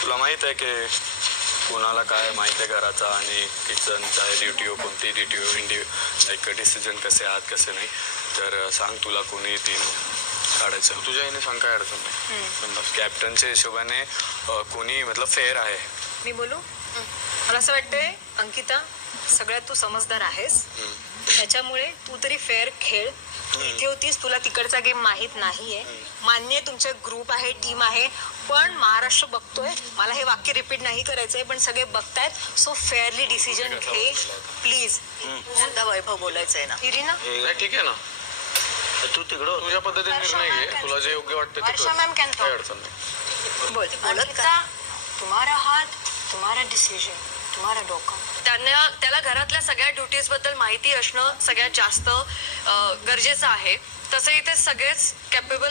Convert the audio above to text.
तुला माहित आहे की कोणाला काय माहिती आहे घराचा आणि किचनचा ड्युटी कोणती ड्युटी लाईक डिसिजन कसे आहात कसे नाही तर सांग तुला कोणी टीम काढायचं तुझ्या याने सांग काय अडचण नाही कॅप्टनच्या हिशोबाने कोणी मतलब फेअर आहे. मी बोलू मला असं वाटतंय अंकिता सगळ्यात तू समजदार आहेस त्याच्यामुळे तू तरी फेअर खेळ. इथे होतीस तुला तिकडचा गेम माहित नाहीये मान्य तुमचा ग्रुप आहे टीम आहे पण महाराष्ट्र बघतोय मला हे वाक्य रिपीट नाही करायचंय पण सगळे बघतायत सो फेअरली डिसिजन घे प्लीज. मुद्दा वैभव बोलायचंय ना इरिना ठीक आहे ना तू तिकडं तुझ्या पद्धतीने निर्णय घे तुला जे योग्य वाटतं ते वर्षा मॅम कर. can काही talk. अडचण नाही. बोल बोलत का तुम्हारा हात तुम्हारा डिसिजन तुम्हारा डोकं. त्याला घरातल्या सगळ्या ड्युटीज बद्दल माहिती असणं सगळ्यात जास्त गरजेचं आहे. तसं इथे सगळेच कॅपेबल